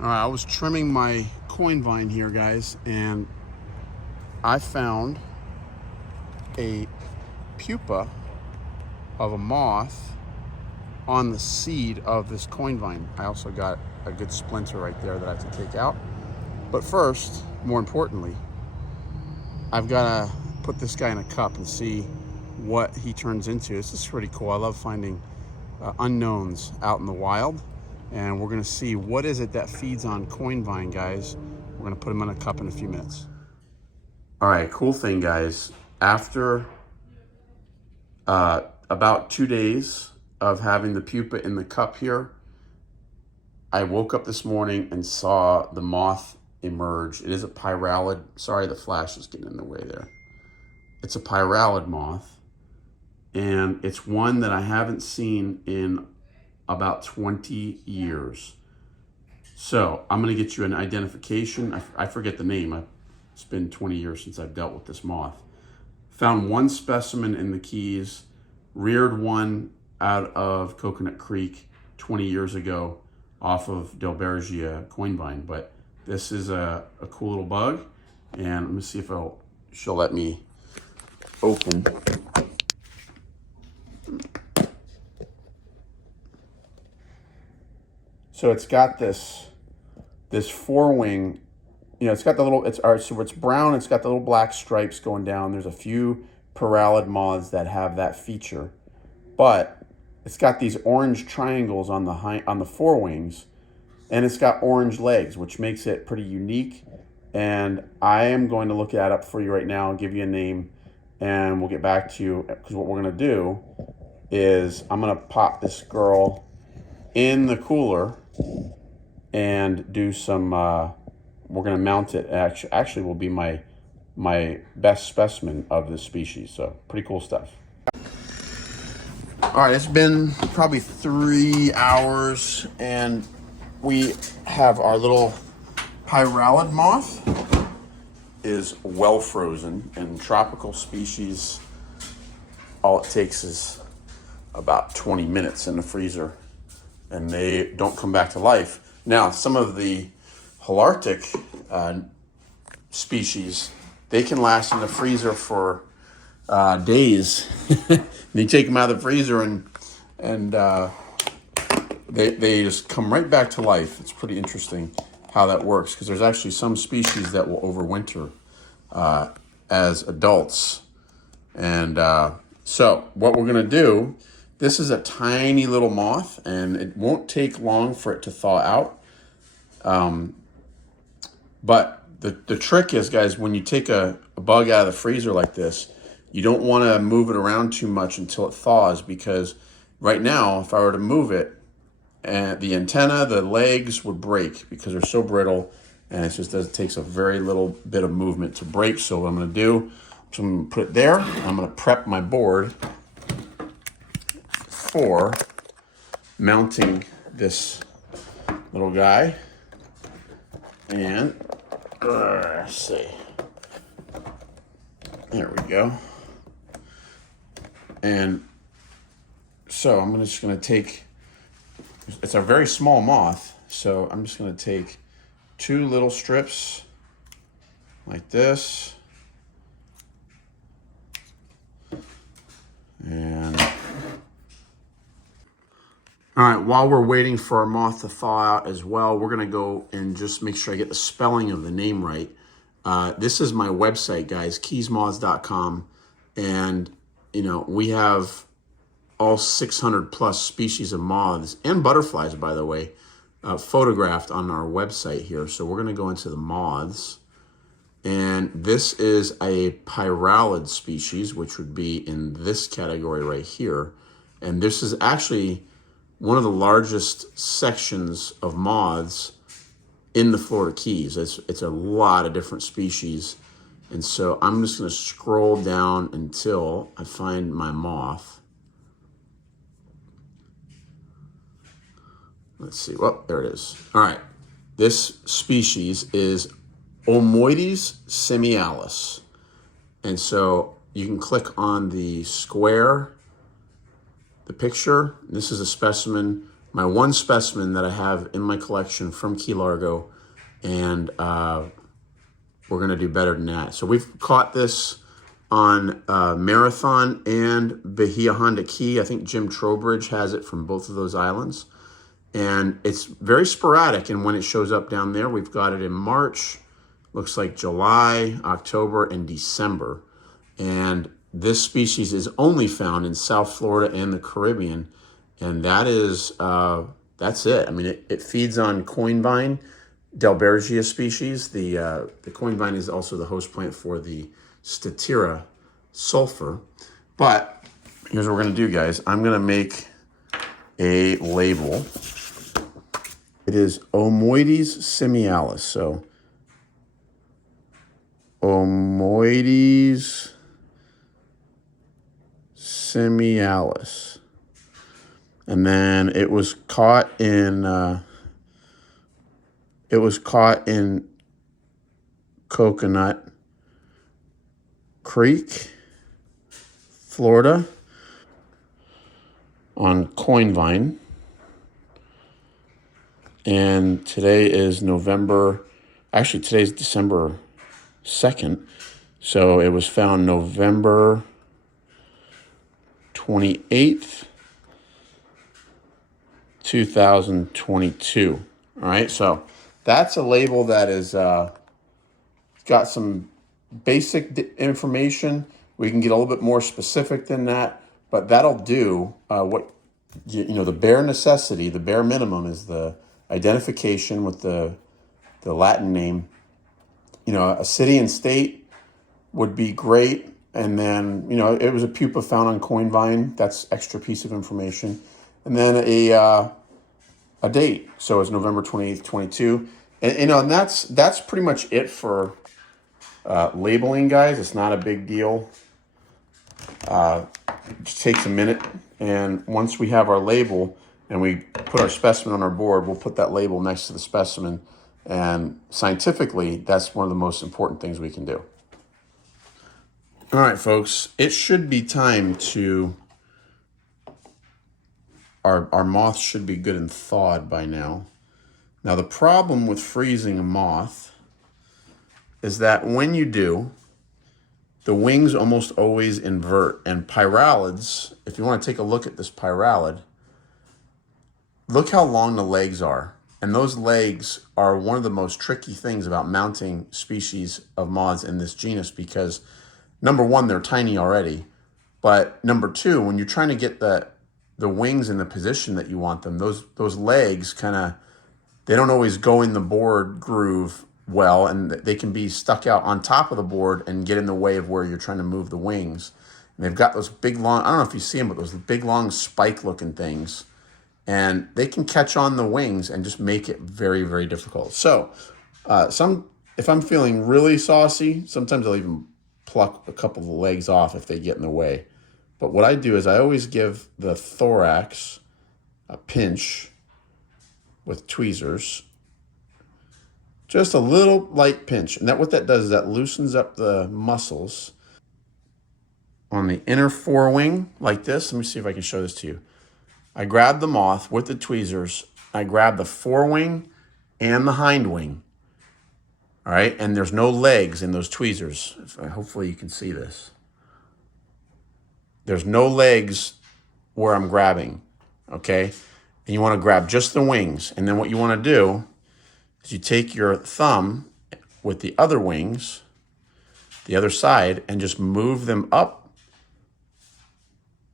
All right, I was trimming my coin vine here, guys, and I found a pupa of a moth on the seed of this coin vine. I also got a good splinter right there that I have to take out. But first, more importantly, I've got to put this guy in a cup and see what he turns into. This is pretty cool. I love finding unknowns out in the wild. And we're gonna see what is it that feeds on coin vine, guys. We're gonna put him in a cup in a few minutes. All right, cool thing, guys. After about 2 days of having the pupa in the cup here, I woke up this morning and saw the moth emerge. It is a pyralid. Sorry, the flash is getting in the way there. It's a pyralid moth, and it's one that I haven't seen in about 20 years. So I'm gonna get you an identification. I forget the name. It's been 20 years since I've dealt with this moth. Found one specimen in the Keys, reared one out of Coconut Creek 20 years ago off of Delbergia coin vine. But this is a cool little bug. And let me see if she'll let me open. So it's got this forewing, it's got the little, so it's brown, it's got the little black stripes going down. There's a few pyralid moths that have that feature, but it's got these orange triangles on the forewings, and it's got orange legs, which makes it pretty unique. And I am going to look that up for you right now and give you a name, and we'll get back to you, because what we're gonna do is I'm gonna pop this girl in the cooler and do some, we're gonna mount it. Actually will be my best specimen of this species. So pretty cool stuff. All right, it's been probably 3 hours and we have our little pyralid moth is well frozen. And tropical species, all it takes is about 20 minutes in the freezer and they don't come back to life. Now, some of the Holarctic species, they can last in the freezer for days. You take them out of the freezer and they just come right back to life. It's pretty interesting how that works, because there's actually some species that will overwinter as adults. And so what we're gonna do, this is a tiny little moth, and it won't take long for it to thaw out. But the trick is, guys, when you take a bug out of the freezer like this, you don't want to move it around too much until it thaws, because right now, if I were to move it, the antenna, the legs would break because they're so brittle, and it takes a very little bit of movement to break. So what I'm going to do, so I'm going to put it there. I'm going to prep my board for mounting this little guy. And let's see, there we go. And so I'm just going to take, it's a very small moth, so I'm just going to take 2 little strips like this, and all right, while we're waiting for our moth to thaw out as well, we're gonna go and just make sure I get the spelling of the name right. This is my website, guys, keysmoths.com. And, we have all 600 plus species of moths and butterflies, by the way, photographed on our website here. So we're gonna go into the moths. And this is a pyralid species, which would be in this category right here. And this is actually one of the largest sections of moths in the Florida Keys. It's a lot of different species. And so I'm just gonna scroll down until I find my moth. Let's see, well, there it is. All right, this species is Omoides semialis. And so you can click on the square, the picture. This is a specimen my one specimen that I have in my collection from Key Largo, and we're going to do better than that. So we've caught this on Marathon and Bahia Honda Key. I think Jim Trowbridge has it from both of those islands. And it's very sporadic, and when it shows up down there, we've got it in March, looks like July, October, and December. And this species is only found in South Florida and the Caribbean, and that is, that's it. I mean, it feeds on coinvine, Delbergia species. The coinvine is also the host plant for the Statira sulfur. But here's what we're going to do, guys. I'm going to make a label. It is Omoides semialis. So Omoides semialis. And then it was caught in Coconut Creek, Florida, on coinvine. And today is today's December 2nd. So it was found November 28th, 2022. All right, so that's a label that is got some basic information. We can get a little bit more specific than that, but that'll do. The bare necessity, the bare minimum is the identification with the Latin name. A city and state would be great. And then, it was a pupa found on coinvine. That's extra piece of information. And then a date. So it's November 28th, 22. And that's pretty much it for labeling, guys. It's not a big deal. It just takes a minute. And once we have our label and we put our specimen on our board, we'll put that label next to the specimen. And scientifically, that's one of the most important things we can do. All right, folks, it should be time to, our moth should be good and thawed by now. Now, the problem with freezing a moth is that when you do, the wings almost always invert. And pyralids, if you want to take a look at this pyralid, look how long the legs are. And those legs are one of the most tricky things about mounting species of moths in this genus, because number one, they're tiny already. But number two, when you're trying to get the wings in the position that you want them, those legs they don't always go in the board groove well, and they can be stuck out on top of the board and get in the way of where you're trying to move the wings. And they've got those big long, I don't know if you see them, but those big long spike looking things. And they can catch on the wings and just make it very, very difficult. So if I'm feeling really saucy, sometimes I'll even pluck a couple of the legs off if they get in the way. But what I do is I always give the thorax a pinch with tweezers, just a little light pinch. And what that does is that loosens up the muscles on the inner forewing like this. Let me see if I can show this to you. I grab the moth with the tweezers. I grab the forewing and the hind wing. All right, and there's no legs in those tweezers. Hopefully you can see this. There's no legs where I'm grabbing, okay? And you want to grab just the wings. And then what you want to do is you take your thumb with the other wings, the other side, and just move them up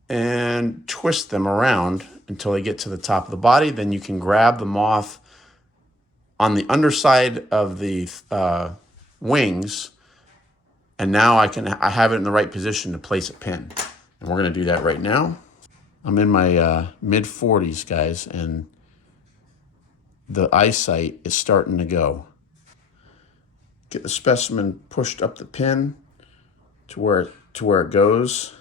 and twist them around until they get to the top of the body. Then you can grab the moth on the underside of the wings, and now I have it in the right position to place a pin. And we're going to do that right now. I'm in my mid-40s, guys, and the eyesight is starting to go. Get the specimen pushed up the pin to where it goes.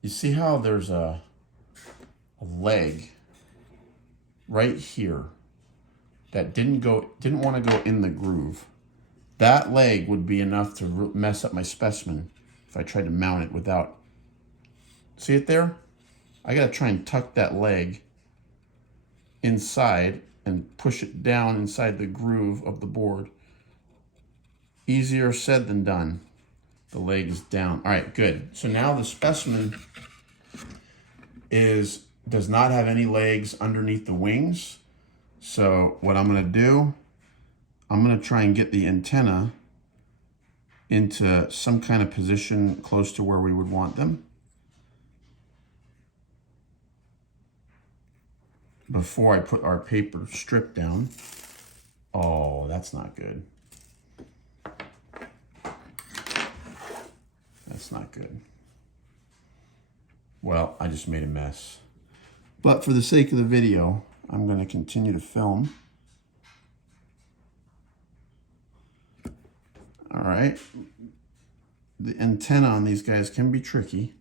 You see how there's a leg right here that didn't want to go in the groove. That leg would be enough to mess up my specimen if I tried to mount it without. See it there? I gotta try and tuck that leg inside and push it down inside the groove of the board. Easier said than done. The leg is down. All right, good. So now the specimen does not have any legs underneath the wings. So what I'm going to do, I'm going to try and get the antenna into some kind of position close to where we would want them before I put our paper strip down. Oh, that's not good. That's not good. Well, I just made a mess. But for the sake of the video, I'm going to continue to film. All right. The antenna on these guys can be tricky.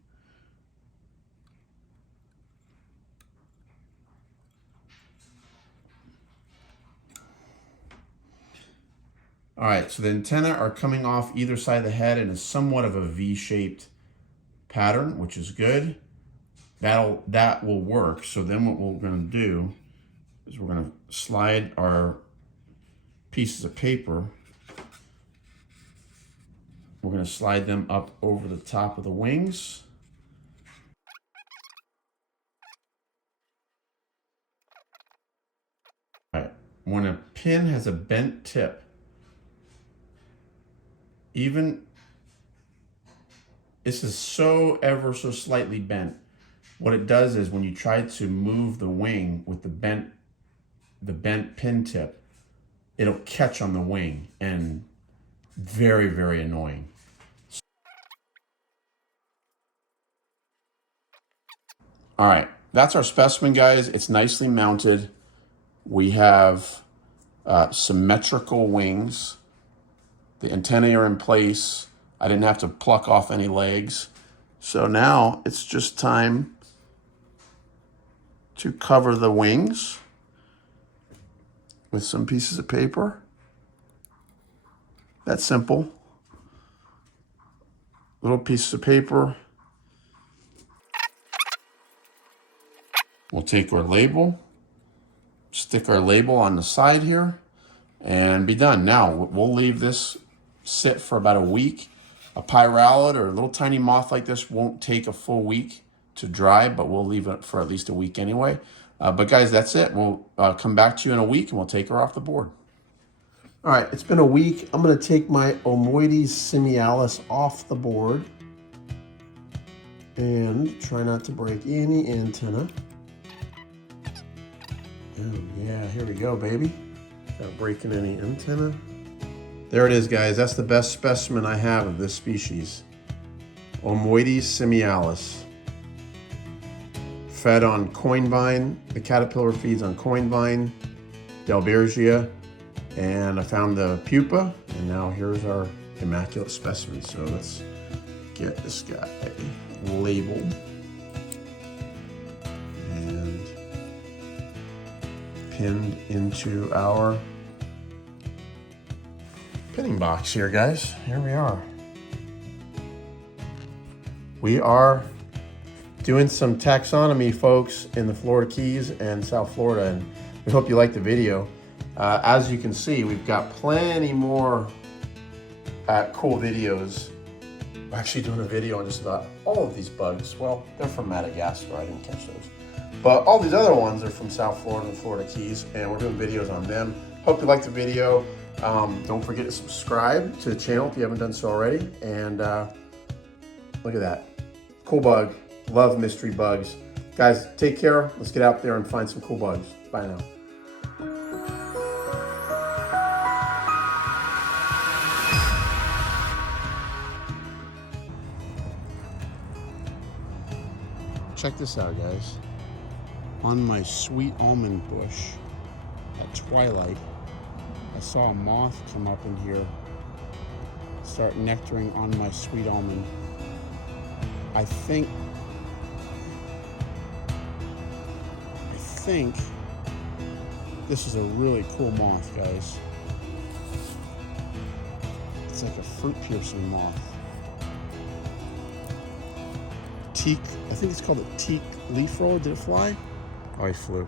All right, so the antennae are coming off either side of the head in a somewhat of a V-shaped pattern, which is good. That will work. So then what we're going to do is we're going to slide our pieces of paper. We're going to slide them up over the top of the wings. All right, when a pin has a bent tip, even this is so ever so slightly bent, what it does is when you try to move the wing with the bent pin tip, it'll catch on the wing and very, very annoying. All right, that's our specimen, guys. It's nicely mounted. We have symmetrical wings. The antennae are in place. I didn't have to pluck off any legs. So now it's just time to cover the wings with some pieces of paper. That's simple. Little pieces of paper. We'll take our label, stick our label on the side here, and be done. Now we'll leave this sit for about a week. A pyralid or a little tiny moth like this won't take a full week to dry, but we'll leave it for at least a week anyway. But guys, that's it. We'll come back to you in a week and we'll take her off the board. All right, it's been a week. I'm gonna take my MOTHS semialis off the board and try not to break any antenna. Oh yeah, here we go, baby. Not breaking any antenna. There it is, guys. That's the best specimen I have of this species. MOTHS semialis. Fed on coin vine. The caterpillar feeds on coin vine, Delbergia, and I found the pupa, and now here's our immaculate specimen. So let's get this guy labeled and pinned into our pinning box here, guys. Here we are. We are doing some taxonomy, folks, in the Florida Keys and South Florida, and we hope you like the video. As you can see, we've got plenty more cool videos. We're actually doing a video on just about all of these bugs. Well, they're from Madagascar. I didn't catch those. But all these other ones are from South Florida and Florida Keys, and we're doing videos on them. Hope you liked the video. Don't forget to subscribe to the channel if you haven't done so already. And look at that. Cool bug. Love mystery bugs. Guys, take care. Let's get out there and find some cool bugs. Bye now. Check this out, guys. On my sweet almond bush at twilight, I saw a moth come up in here, start nectaring on my sweet almond. I think this is a really cool moth, guys. It's like a fruit piercing moth. Teak, I think it's called a teak leaf roller. Did it fly? Oh, he flew.